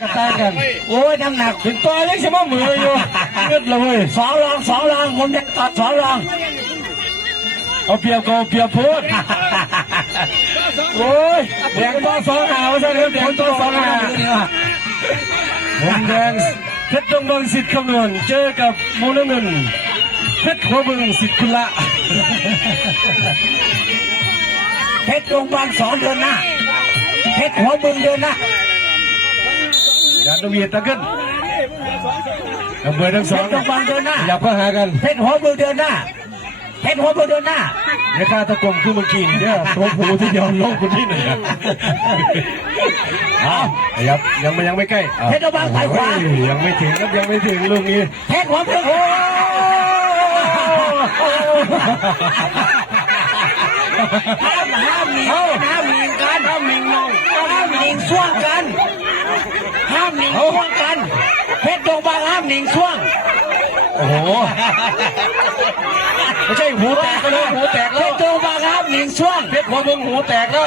กระต่ายกันโอ้ยน้ำหนักถึงตัวยังจะมามืออยู่เงือดเลยสองรองสองรองผมจะตอดสองรองเอาเปรียบก็เอาเปรียบพูดโอ้ยแดงตัวสองหาวใช่ไหมแดงตัวสองหาผมแดงเพชรดงเบิงสิทธิ์คำนวณเจอกับมูลเงินเพชรหัวบึงสิทธิ์คุณละเพชรโรงพยาบาลสองเดือนหน้าเพชรหัวบึงเดือนหน้า ดานตะเวียตะเกินอำเภอทั้งสเพองชรโรงพยาบาลเดือนหน้าอยากเข้าหากันเพชรหัวเบึงเดือนหน้าเพชรหัวเบึงเดือนหน้าเดี๋ยวข้าตะกลมคือเมื่อกี้เนี่ยตัวผู้ที่ยอมลงคนที่หนึ่งอะเอาครับยังไม่ยังไม่ใกล้เอาเพชรโรงพยาบาลสายขวาโอ้ยยังไม่ถึงครับยังไม่ถึงลูกนี้เพชรหัวเบึงโอ้ห้ามห้ามหนีห้ามหนีกันห้ามมิงน้องห้ามหนิงช่วงกันามหนิงช่วงกัน เพชรดงบางห้ามหนิงช่วง โอ้โห ไม่ใช่หูแตกแล้วหูแตกเพแล้วชรดงบางห้ามหนิงช่วง เพชรหัวบึงหูแตกแล้ว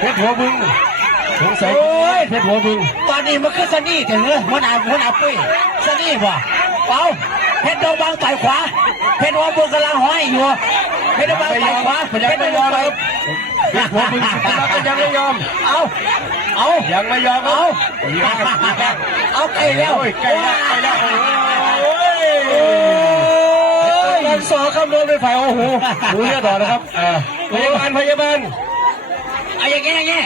เพชรหัวบึงสงสัยโอ้ย เพชรหัวบึงตอนนี้มันคือสนี่ถึงเลยหัวหน้าหัวหน้าปุ้ยสนี่บ่เปล่าเพชรดงบางต่อยขวา เพชรหัวบึงกำลังห้อยอยู่ เพชรดงบางต่อยขวาเพชรยังดไม่งยอบามงคต่อยรับเพชรหัวบึงสิทธิ์รักก็ยังไม่ยอม เอาเอายังไม่ยอมครับเอาใกล้แล้วโอ้ยใกล้แล้วใกล้แล้วโอ้ยโอ้ยการสอคำนวณไปฝ่ายโอ้โหหูเลือดออกนะครับอ่าพยาบาลพยาบาลเอาอย่างเงี้ยอย่างเงี้ย